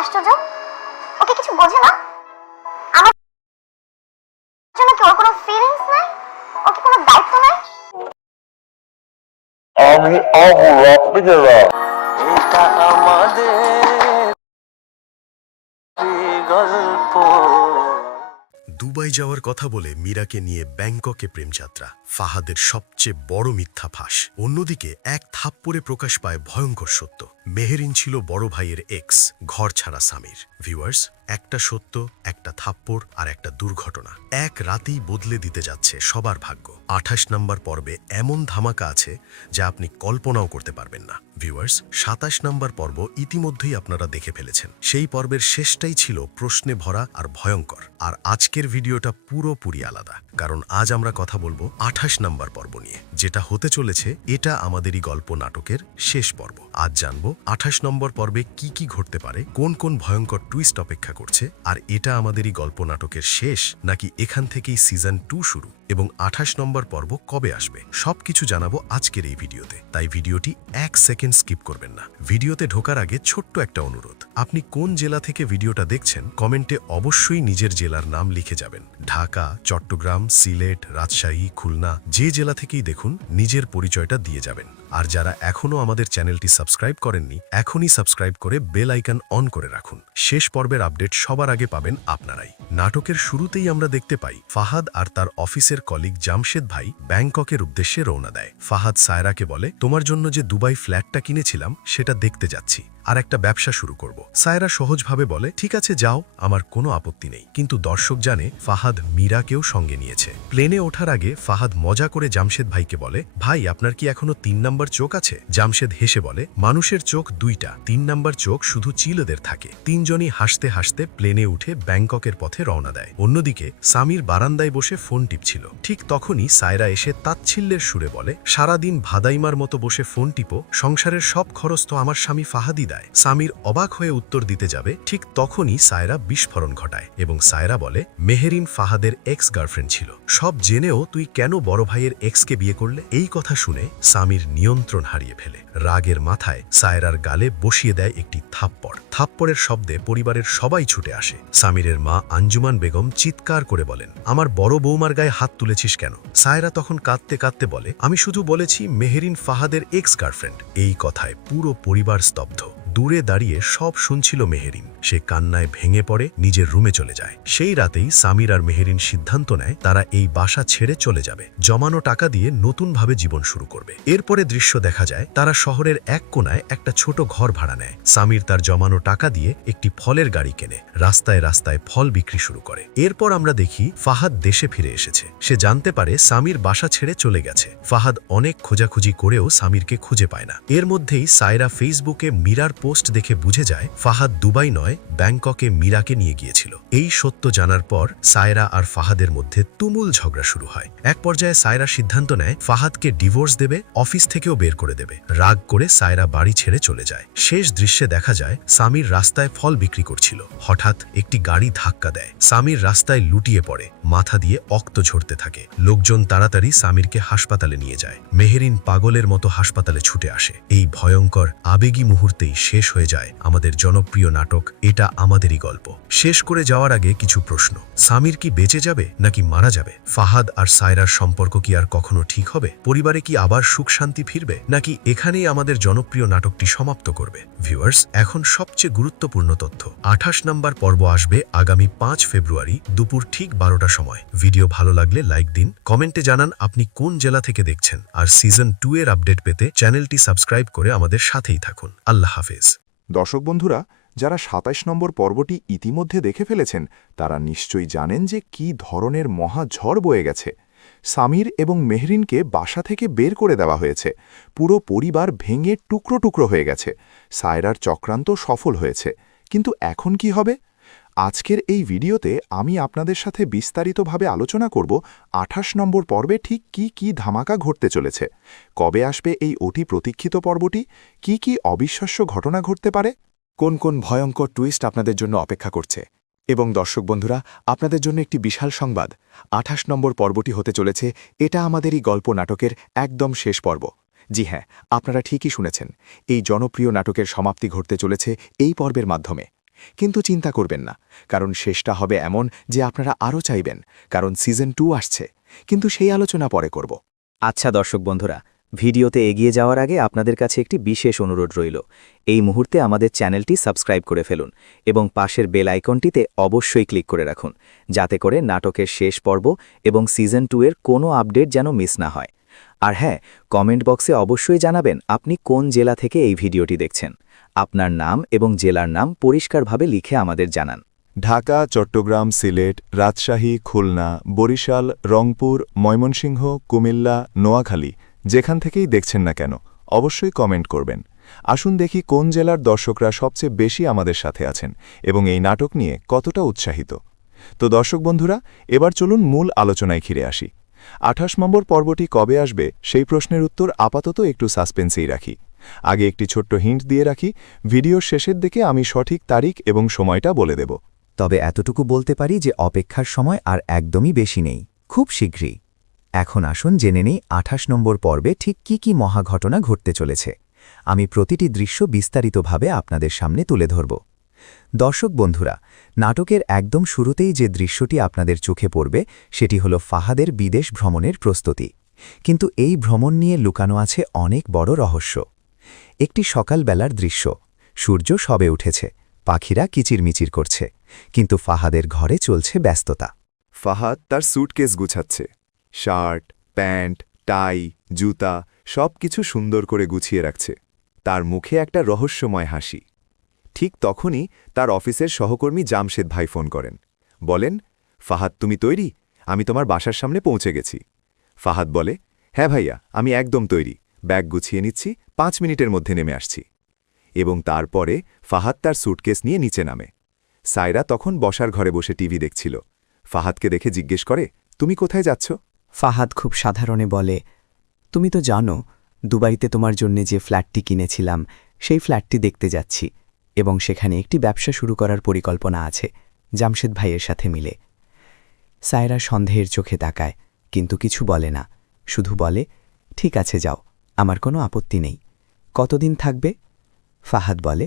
আশ্চর্য? ওকে কিছু বোঝে না? আমার জন্য কি ওর কোনো ফিলিংস নাই? ওর কোনো দায়িত্ব নাই? আমি আবু রাফিকেরা এটা আমাদের গল্প। দুবাই যাওয়ার কথা বলে মীরাকে নিয়ে ব্যাংককে প্রেমযাত্রা ফাহাদের সবচেয়ে বড় মিথ্যা ফাঁস। অন্যদিকে এক থাপ্পড়ে প্রকাশ পায় ভয়ঙ্কর সত্য। মেহেরিন ছিল বড় ভাইয়ের এক্স, ঘর ছাড়া স্বামীর। ভিউয়ার্স, একটা সত্য, একটা থাপ্পড় আর একটা দুর্ঘটনা। এক রাতেই বদলে দিতে যাচ্ছে সবার ভাগ্য। আঠাশ নম্বর পর্বে এমন ধামাকা আছে যা আপনি কল্পনাও করতে পারবেন না। ভিউয়ার্স, সাতাশ নম্বর পর্ব ইতিমধ্যেই আপনারা দেখে ফেলেছেন। সেই পর্বের শেষটাই ছিল প্রশ্নে ভরা আর ভয়ঙ্কর। আর আজকের ভিডিওটা পুরোপুরি আলাদা। কারণ আজ আমরা কথা বলব আঠাশ নম্বর পর্ব নিয়ে। যেটা হতে চলেছে এটা আমাদেরই গল্প নাটকের শেষ পর্ব। আজ জানব আঠাশ নম্বর পর্বে কি কি ঘটতে পারে? কোন কোন ভয়ঙ্কর টুইস্ট অপেক্ষা করছে? আর এটা আমাদেরই গল্প নাটকের শেষ, নাকি এখান থেকেই সিজন টু শুরু? এবং আঠাশ নম্বর পর্ব কবে আসবে? সবকিছু জানাব আজকের এই ভিডিওতে। তাই ভিডিওটি এক সেকেন্ড স্কিপ করবেন না। ভিডিওতে ঢোকার আগে ছোট্ট একটা অনুরোধ। আপনি কোন জেলা থেকে ভিডিওটা দেখছেন, কমেন্টে অবশ্যই নিজের জেলার নাম লিখে যাবেন। ঢাকা, চট্টগ্রাম, সিলেট, রাজশাহী, খুলনা, যে জেলা থেকেই দেখুন, নিজের পরিচয়টা দিয়ে যাবেন। আর যারা এখনও আমাদের চ্যানেলটি সাবস্ক্রাইব করেননি, এখনই সাবস্ক্রাইব করে বেল আইকন অন করে রাখুন। শেষ পর্বের আপডেট সবার আগে পাবেন আপনারাই। নাটকের শুরুতেই আমরা দেখতে পাই, ফাহাদ আর তার অফিসের কলিগ জামশেদ ভাই ব্যাংককের উদ্দেশ্যে রওনা দেয়। ফাহাদ সায়রাকে বলে, তোমার জন্য যে দুবাই ফ্ল্যাটটা কিনেছিলাম, সেটা দেখতে যাচ্ছি। আর একটা ব্যবসা শুরু করব। সায়রা সহজভাবে বলে, ঠিক আছে, যাও, আমার কোনো আপত্তি নেই। কিন্তু দর্শক জানে, ফাহাদ মীরাকেও সঙ্গে নিয়েছে। প্লেনে ওঠার আগে ফাহাদ মজা করে জামশেদ ভাইকে বলে, ভাই, আপনার কি এখনও তিন নাম্বার চোখ আছে। জামশেদ হেসে বলে, মানুষের চোখ দুইটা। তিন নাম্বার চোখ শুধু চিলদের থাকে। তিনজনই হাসতে হাসতে প্লেনে উঠে ব্যাংককের পথে রওনা দেয়। অন্যদিকে, সামির বারান্দায় বসে ফোন টিপছিল। ঠিক তখনই সায়রা এসে তাচ্ছিল্যের সুরে বলে, সারাদিন ভাদাইমার মতো বসে ফোন টিপো, সংসারের সব খরচ তো আমার স্বামী ফাহাদি দেয়। সামির অবাক হয়ে উত্তর দিতে যাবে, ঠিক তখনই সায়রা বিস্ফোরণ ঘটায় এবং সায়রা বলে, মেহেরিন ফাহাদের এক্স গার্লফ্রেন্ড ছিল। সব জেনেও তুই কেন বড় ভাইয়ের এক্সকে বিয়ে করলে? এই কথা শুনে সামির নিয়ন্ত্রণ হারিয়ে ফেলে। রাগের মাথায় সায়রার গালে বসিয়ে দেয় একটি থাপ্পড়। থাপ্পড়ের শব্দে পরিবারের সবাই ছুটে আসে। সামিরের মা আঞ্জুমান বেগম চিৎকার করে বলেন, আমার বড় বৌমার গায়ে হাত তুলেছিস কেন? সায়রা তখন কাঁদতে কাঁদতে বলে, আমি শুধু বলেছি মেহেরিন ফাহাদের এক্স গার্লফ্রেন্ড এই কথায় পুরো পরিবার স্তব্ধ। দূরে দাঁড়িয়ে সব শুনছিল মেহেরিন। সে কান্নায় ভেঙে পড়ে, নিজের রুমে চলে যায়। সেই রাতেই সামির আর মেহেরিন সিদ্ধান্ত নেয়, তারা এই বাসা ছেড়ে চলে যাবে। জমানো টাকা দিয়ে নতুনভাবে জীবন শুরু করবে। এরপরে দৃশ্য দেখা যায়, তারা শহরের এক কোনায় একটা ছোট ঘর ভাড়া নেয়। সামির তার জমানো টাকা দিয়ে একটি ফলের গাড়ি কেনে, রাস্তায় রাস্তায় ফল বিক্রি শুরু করে। এরপর আমরা দেখি ফাহাদ দেশে ফিরে এসেছে। সে জানতে পারে সামির বাসা ছেড়ে চলে গেছে। ফাহাদ অনেক খোঁজাখুঁজি করেও সামিরকে খুঁজে পায় না। এর মধ্যেই সায়রা ফেসবুকে মীরার পোস্ট দেখে বুঝে যায়, ফাহাদ দুবাই নয় ব্যাংককে মীরাকে নিয়ে গিয়েছিল। এই সত্য জানার পর সায়রা আর ফাহাদের মধ্যে তুমুল ঝগড়া শুরু হয়। এক পর্যায়ে সায়রা সিদ্ধান্ত নেয়, ফাহাদকে ডিভোর্স দেবে, অফিস থেকেও বের করে দেবে। রাগ করে সায়রা বাড়ি ছেড়ে চলে যায়। শেষ দৃশ্যে দেখা যায়, সামির রাস্তায় ফল বিক্রি করছিল। হঠাৎ একটি গাড়ি ধাক্কা দেয়। সামির রাস্তায় লুটিয়ে পড়ে, মাথা দিয়ে অক্ত ঝরতে থাকে। লোকজন তাড়াতাড়ি সামিরকে হাসপাতালে নিয়ে যায়। মেহেরিন পাগলের মতো হাসপাতালে ছুটে আসে। এই ভয়ঙ্কর, আবেগী মুহূর্তেই শেষ হয়ে যায় আমাদের জনপ্রিয় নাটক এটা আমাদেরই গল্প। শেষ করে যাওয়ার আগে কিছু প্রশ্ন। সামির কি বেঁচে যাবে নাকি মারা যাবে? ফাহাদ আর সায়রার সম্পর্ক কি আর কখনো ঠিক হবে? পরিবারে কি আবার সুখ শান্তি ফিরবে? নাকি এখানেই আমাদের জনপ্রিয় নাটকটি সমাপ্ত করবে? ভিউয়ার্স, এখন সবচেয়ে গুরুত্বপূর্ণ তথ্য। আঠাশ নাম্বার পর্ব আসবে আগামী পাঁচ ফেব্রুয়ারি দুপুর ঠিক বারোটা সময়। ভিডিও ভালো লাগলে লাইক দিন, কমেন্টে জানান আপনি কোন জেলা থেকে দেখছেন। আর সিজন টু এর আপডেট পেতে চ্যানেলটি সাবস্ক্রাইব করে আমাদের সাথেই থাকুন। আল্লাহ হাফেজ। দর্শক বন্ধুরা যারা সাতাশ নম্বর পর্বটি ইতিমধ্যে দেখে ফেলেছেন, তারা নিশ্চয়ই জানেন যে কি ধরনের মহা ঝড় বয়ে গেছে। সামির এবং মেহরিনকে বাসা থেকে বের করে দেওয়া হয়েছে। পুরো পরিবার ভেঙে টুকরো টুকরো হয়ে গেছে। সায়রার চক্রান্ত সফল হয়েছে। কিন্তু এখন কি হবে? আজকের এই ভিডিওতে আমি আপনাদের সাথে বিস্তারিতভাবে আলোচনা করব আঠাশ নম্বর পর্বে ঠিক কি কি ধামাকা ঘটতে চলেছে। কবে আসবে এই অতি প্রতীক্ষিত পর্বটি? কি কি অবিশ্বাস্য ঘটনা ঘটতে পারে? কোন কোন ভয়ঙ্কর টুইস্ট আপনাদের জন্য অপেক্ষা করছে? এবং দর্শক বন্ধুরা, আপনাদের জন্য একটি বিশাল সংবাদ। আঠাশ নম্বর পর্বটি হতে চলেছে, এটা আমাদেরই গল্প নাটকের একদম শেষ পর্ব। জি হ্যাঁ আপনারা ঠিকই শুনেছেন, এই জনপ্রিয় নাটকের সমাপ্তি ঘটতে চলেছে এই পর্বের মাধ্যমে। কিন্তু চিন্তা করবেন না, কারণ শেষটা হবে এমন যে আপনারা আরও চাইবেন, কারণ সিজন টু আসছে, কিন্তু সেই আলোচনা পরে করব। আচ্ছা দর্শক বন্ধুরা ভিডিওতে এগিয়ে যাওয়ার আগে আপনাদের কাছে একটি বিশেষ অনুরোধ রইল। এই মুহূর্তে আমাদের চ্যানেলটি সাবস্ক্রাইব করে ফেলুন এবং পাশের বেল আইকনটিতে অবশ্যই ক্লিক করে রাখুন, যাতে করে নাটকের শেষ পর্ব এবং সিজন টু এর কোনো আপডেট যেন মিস না হয়। আর হ্যাঁ কমেন্ট বক্সে অবশ্যই জানাবেন আপনি কোন জেলা থেকে এই ভিডিওটি দেখছেন। আপনার নাম এবং জেলার নাম পরিষ্কারভাবে লিখে আমাদের জানান। ঢাকা, চট্টগ্রাম, সিলেট, রাজশাহী, খুলনা, বরিশাল, রংপুর, ময়মনসিংহ, কুমিল্লা, নোয়াখালী যেখান থেকেই দেখছেন না কেন, অবশ্যই কমেন্ট করবেন। আসুন দেখি কোন জেলার দর্শকরা সবচেয়ে বেশি আমাদের সাথে আছেন এবং এই নাটক নিয়ে কতটা উৎসাহিত। তো দর্শক বন্ধুরা, এবার চলুন মূল আলোচনায় ঘিরে আসি। আঠাশ নম্বর পর্বটি কবে আসবে সেই প্রশ্নের উত্তর আপাতত একটু সাসপেন্সেই রাখি। আগে একটি ছোট্ট হিন্ট দিয়ে রাখি, ভিডিওর শেষের দিকে আমি সঠিক তারিখ এবং সময়টা বলে দেব। তবে এতটুকু বলতে পারি যে অপেক্ষার সময় আর একদমই বেশি নেই, খুব শীঘ্রই। এখন আসুন জেনে নেই আঠাশ নম্বর পর্বে ঠিক কি কি মহাঘটনা ঘটতে চলেছে। আমি প্রতিটি দৃশ্য বিস্তারিতভাবে আপনাদের সামনে তুলে ধরব। দর্শক বন্ধুরা, নাটকের একদম শুরুতেই যে দৃশ্যটি আপনাদের চোখে পড়বে, সেটি হল ফাহাদের বিদেশ ভ্রমণের প্রস্তুতি। কিন্তু এই ভ্রমণ নিয়ে লুকানো আছে অনেক বড় রহস্য। একটি সকালবেলার দৃশ্য। সূর্য সবে উঠেছে, পাখিরা কিচিরমিচির করছে, কিন্তু ফাহাদের ঘরে চলছে ব্যস্ততা। ফাহাদ তার স্যুটকেস গুছাচ্ছে। শার্ট, প্যান্ট, টাই, জুতা সব কিছু সুন্দর করে গুছিয়ে রাখছে। তার মুখে একটা রহস্যময় হাসি। ঠিক তখনই তার অফিসের সহকর্মী জামশেদ ভাই ফোন করেন। বলেন, ফাহাদ, তুমি তৈরি? আমি তোমার বাসার সামনে পৌঁছে গেছি। ফাহাদ বলে হ্যাঁ ভাইয়া, আমি একদম তৈরি। ব্যাগ গুছিয়ে নিচ্ছি, পাঁচ মিনিটের মধ্যে নেমে আসছি। এবং তারপরে ফাহাদ তার স্যুটকেস নিয়ে নিচে নামে। সায়রা তখন বসার ঘরে বসে টিভি দেখছিল। ফাহাদকে দেখে জিজ্ঞেস করে, তুমি কোথায় যাচ্ছ? ফাহাদ খুব সাধারণে বলে, তুমি তো জানো, দুবাইতে তোমার জন্যে যে ফ্ল্যাটটি কিনেছিলাম, সেই ফ্ল্যাটটি দেখতে যাচ্ছি এবং সেখানে একটি ব্যবসা শুরু করার পরিকল্পনা আছে। জামশেদ ভাইয়ের সাথে মিলে। সায়রা সন্দেহের চোখে তাকায়, কিন্তু কিছু বলে না। শুধু বলে, ঠিক আছে, যাও, আমার কোনো আপত্তি নেই। কতদিন থাকবে? ফাহাদ বলে,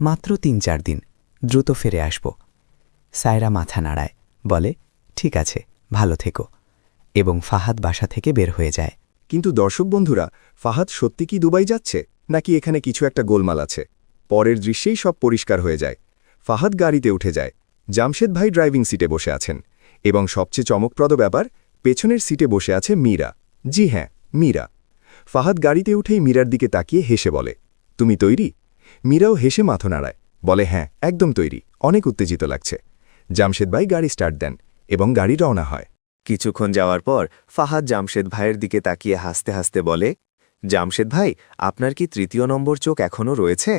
মাত্র তিন চার দিন, দ্রুত ফিরে আসব। সায়রা মাথা নাড়ায়, বলে, ঠিক আছে, ভালো থেকো। এবং ফাহাদ বাসা থেকে বের হয়ে যায়। কিন্তু দর্শক বন্ধুরা, ফাহাদ সত্যি কি দুবাই যাচ্ছে, নাকি এখানে কিছু একটা গোলমাল আছে? পরের দৃশ্যেই সব পরিষ্কার হয়ে যায়। ফাহাদ গাড়িতে উঠে যায়। জামশেদ ভাই ড্রাইভিং সিটে বসে আছেন। এবং সবচেয়ে চমকপ্রদ ব্যাপার, পেছনের সিটে বসে আছে মীরা। জি হ্যাঁ মীরা। ফাহাদ গাড়িতে উঠেই মীরার দিকে তাকিয়ে হেসে বলে, তুমি তৈরি? মীরাও হেসে মাথা নাড়ায়, বলে হ্যাঁ একদম তৈরি। অনেক উত্তেজিত লাগছে। জামশেদ ভাই গাড়ি স্টার্ট দেন এবং গাড়ি রওনা হয়। কিছুক্ষণ যাওয়ার পর ফাহাদ জামশেদ ভাইয়ের দিকে তাকিয়ে হাসতে হাসতে বলে, জামশেদ ভাই, আপনার কি তৃতীয় নম্বর চোখ এখনও রয়েছে?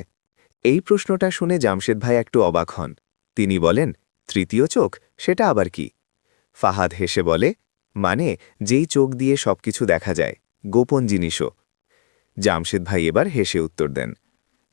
এই প্রশ্নটা শুনে জামশেদ ভাই একটু অবাক হন। তিনি বলেন, তৃতীয় চোখ? সেটা আবার কি? ফাহাদ হেসে বলে মানে যেই চোখ দিয়ে সবকিছু দেখা যায়, গোপন জিনিসও। জামশেদ ভাই এবার হেসে উত্তর দেন,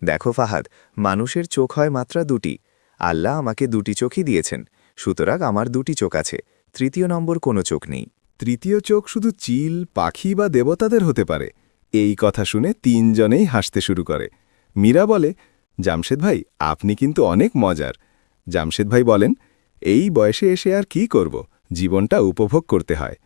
দেখো ফাহাদ, মানুষের চোখ হয় মাত্রা দুটি। আল্লাহ আমাকে দুটি চোখই দিয়েছেন, সুতরাং আমার দুটি চোখ আছে। তৃতীয় নম্বর কোনো চোখ নেই। তৃতীয় চোখ শুধু চিল, পাখি বা দেবতাদের হতে পারে। এই কথা শুনে তিনজনেই হাসতে শুরু করে। মীরা বলে, জামশেদ ভাই, আপনি কিন্তু অনেক মজার। জামশেদ ভাই বলেন, এই বয়সে এসে আর কি করব? জীবনটা উপভোগ করতে হয়।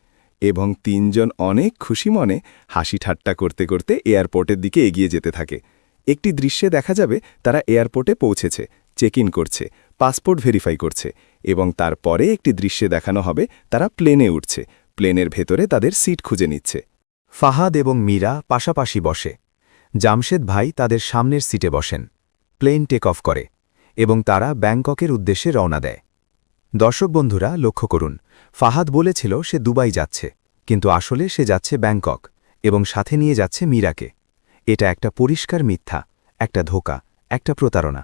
এবং তিনজন অনেক খুশি মনে হাসি ঠাট্টা করতে করতে এয়ারপোর্টের দিকে এগিয়ে যেতে থাকে। একটি দৃশ্যে দেখা যাবে, তারা এয়ারপোর্টে পৌঁছেছে চেক ইন করছে, পাসপোর্ট ভেরিফাই করছে। এবং তারপরে একটি দৃশ্যে দেখানো হবে, তারা প্লেনে উঠছে। প্লেনের ভেতরে তাদের সিট খুঁজে নিচ্ছে। ফাহাদ এবং মীরা পাশাপাশি বসে। জামশেদ ভাই তাদের সামনের সিটে বসেন। প্লেন টেক অফ করে এবং তারা ব্যাংককের উদ্দেশ্যে রওনা দেয়। দর্শক বন্ধুরা, লক্ষ্য করুন, ফাহাদ বলেছিল সে দুবাই যাচ্ছে, কিন্তু আসলে সে যাচ্ছে ব্যাংকক এবং সাথে নিয়ে যাচ্ছে মীরাকে। এটা একটা পরিষ্কার মিথ্যা, একটা ধোকা, একটা প্রতারণা।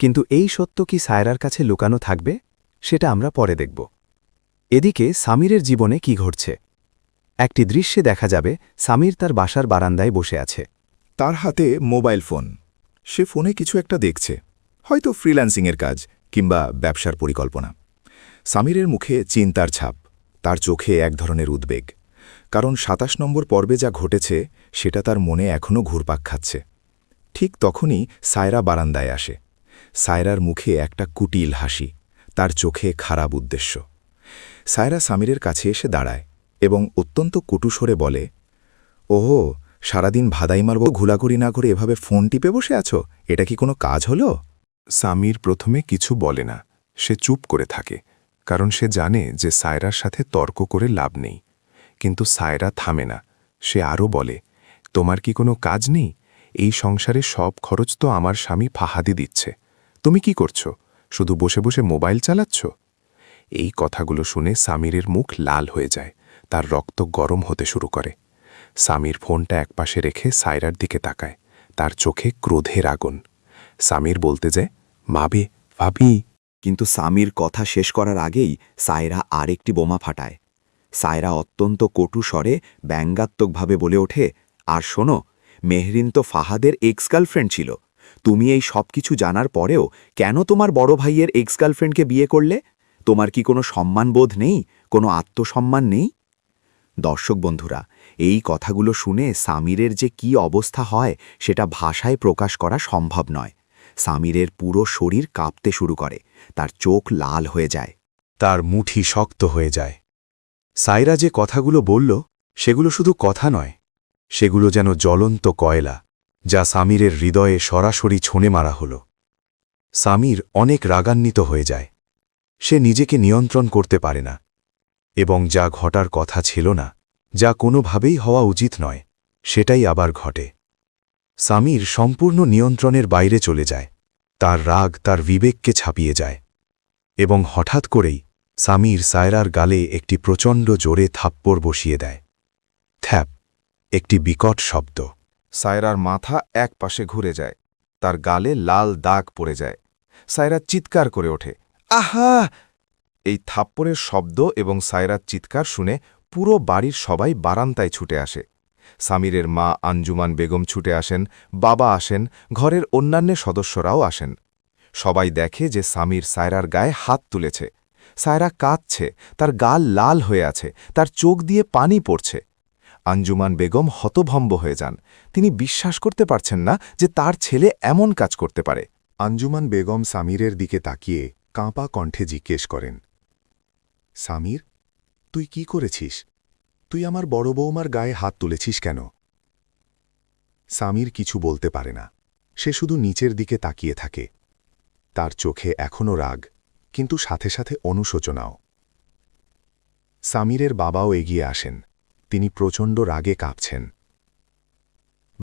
কিন্তু এই সত্য কি সায়রার কাছে লুকানো থাকবে? সেটা আমরা পরে দেখব। এদিকে সামিরের জীবনে কি ঘটছে? একটি দৃশ্যে দেখা যাবে, সামির তার বাসার বারান্দায় বসে আছে। তার হাতে মোবাইল ফোন। সে ফোনে কিছু একটা দেখছে। হয়তো ফ্রিল্যান্সিংয়ের কাজ কিংবা ব্যবসার পরিকল্পনা। সামিরের মুখে চিন্তার ছাপ, তার চোখে এক ধরনের উদ্বেগ। কারণ সাতাশ নম্বর পর্বে যা ঘটেছে, সেটা তার মনে এখনও ঘুরপাক খাচ্ছে। ঠিক তখনই সায়রা বারান্দায় আসে। সায়রার মুখে একটা কুটিল হাসি। তার চোখে খারাপ উদ্দেশ্য। সায়রা সামিরের কাছে এসে দাঁড়ায় এবং অত্যন্ত কুটুসরে বলে, ওহো, সারাদিন ভাদাই মারব, ঘোলাঘুরি না করে এভাবে ফোন টিপে বসে আছো? এটা কি কোনো কাজ হলো? সামির প্রথমে কিছু বলে না, সে চুপ করে থাকে, কারণ সে জানে যে সায়রার সাথে তর্ক করে লাভ নেই। কিন্তু সায়রা থামে না, সে আরও বলে, তোমার কি কোনো কাজ নেই? এই সংসারে সব খরচ তো আমার স্বামী ফাহাদি দিচ্ছে। তুমি কি করছ? শুধু বসে বসে মোবাইল চালাচ্ছ? এই কথাগুলো শুনে সামিরের মুখ লাল হয়ে যায়, তার রক্ত গরম হতে শুরু করে। সামির ফোনটা একপাশে রেখে সায়রার দিকে তাকায়, তার চোখে ক্রোধের আগুন। সামির বলতে যায় মাবে, ভাবি। কিন্তু সামির কথা শেষ করার আগেই সায়রা আরেকটি বোমা ফাটায়। সায়রা অত্যন্ত কটু স্বরে ব্যঙ্গাত্মকভাবে বলে ওঠে, আর শোনো, মেহরিন তো ফাহাদের এক্স গার্লফ্রেন্ড ছিল তুমি এই সব কিছু জানার পরেও কেন তোমার বড় ভাইয়ের এক্স গার্লফ্রেন্ডকে বিয়ে করলে? তোমার কি কোনো সম্মানবোধ নেই? কোনো আত্মসম্মান নেই? দর্শক বন্ধুরা, এই কথাগুলো শুনে সামিরের যে কি অবস্থা হয় সেটা ভাষায় প্রকাশ করা সম্ভব নয়। সামিরের পুরো শরীর কাঁপতে শুরু করে, তার চোখ লাল হয়ে যায়, তার মুঠি শক্ত হয়ে যায়। সাইরা যে কথাগুলো বলল, সেগুলো শুধু কথা নয়, সেগুলো যেন জ্বলন্ত কয়লা। যা সামিরের হৃদয়ে সরাসরি ছুঁড়ে মারা হল। সামির অনেক রাগান্বিত হয়ে যায়। সে নিজেকে নিয়ন্ত্রণ করতে পারে না। এবং যা ঘটার কথা ছিল না, যা কোনোভাবেই হওয়া উচিত নয়, সেটাই আবার ঘটে। সামির সম্পূর্ণ নিয়ন্ত্রণের বাইরে চলে যায়। তার রাগ তার বিবেককে ছাপিয়ে যায়। এবং হঠাৎ করেই সামির সায়রার গালে একটি প্রচণ্ড জোরে থাপ্পড় বসিয়ে দেয়। থ্যাপ, একটি বিকট শব্দ। সায়রার মাথা এক পাশে ঘুরে যায়। তার গালে লাল দাগ পড়ে যায়। সায়রা চিৎকার করে ওঠে, আহা! এই থাপ্পড়ের শব্দ এবং সায়রার চিৎকার শুনে পুরো বাড়ির সবাই বারান্তায় ছুটে আসে। সামিরের মা আঞ্জুমান বেগম ছুটে আসেন, বাবা আসেন, ঘরের অন্যান্য সদস্যরাও আসেন। সবাই দেখে যে সামির সায়রার গায়ে হাত তুলেছে। সায়রা কাঁদছে, তার গাল লাল হয়ে আছে, তার চোখ দিয়ে পানি পড়ছে। আঞ্জুমান বেগম হতভম্ব হয়ে যান। তিনি বিশ্বাস করতে পারছেন না যে তার ছেলে এমন কাজ করতে পারে। আঞ্জুমান বেগম সামিরের দিকে তাকিয়ে কাঁপা কণ্ঠে জিজ্ঞেস করেন, সামির, তুই কি করেছিস? তুই আমার বড় বৌমার গায়ে হাত তুলেছিস কেন? সামির কিছু বলতে পারে না। সে শুধু নিচের দিকে তাকিয়ে থাকে। তার চোখে এখনও রাগ, কিন্তু সাথে সাথে অনুশোচনাও। সামিরের বাবাও এগিয়ে আসেন। তিনি প্রচণ্ড রাগে কাঁপছেন।